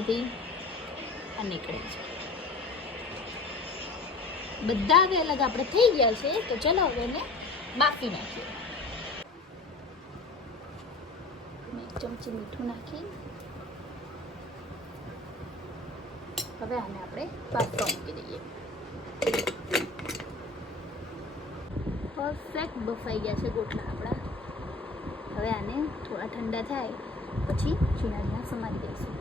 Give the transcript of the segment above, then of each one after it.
એમાંથી આ નીકળે છે. બધા હવે અલગ આપણે થઈ ગયા છે. તો ચલો હવે એને બાફી નાખીએ. એક ચમચી મીઠું નાખી હવે આને આપણે બાફવા મૂકી દઈએ. પરફેક્ટ બફાઈ ગયા છે ગોટલા આપણા. હવે આને થોડા ઠંડા થાય પછી ઝીણા ઝીણા સમારી દઈશું.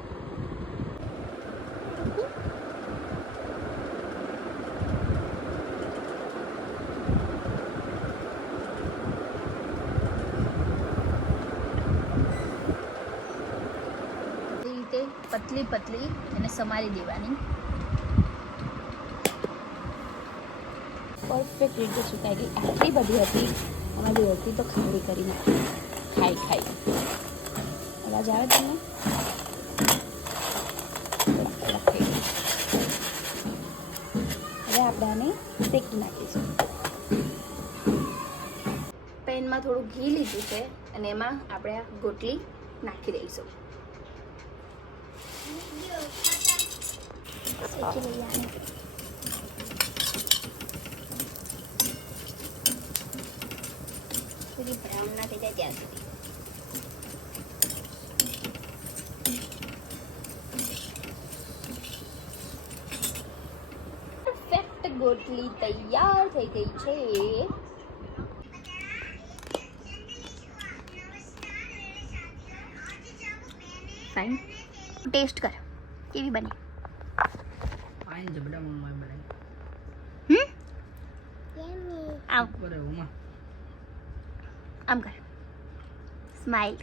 એ રીતે પતલી પતલી એને સમારી દેવાની. પરફેક્ટ રીતે સુકાઈ ગઈ. આટલી બધી હતી અમારી હતી તો ખાલી કરી નાખી. ખાઈ અવાજ આવે તમને? હવે આપણે આને શેકી નાખીશું. પેનમાં થોડું ઘી લીધું છે અને એમાં આપણે આ ગોટલી નાખી દઈશું. શેકી લઈએ આને. સુધી બ્રાઉન ના થઈ જાય ત્યાં સુધી. પરફેક્ટ ગોટલી તૈયાર થઈ ગઈ છે. ફાઇન. ટેસ્ટ કર કેવી બની. ફાઇન જબડા મમ્મા બનાવી. આવ બરાબર આમ કર. સ્માઈલ.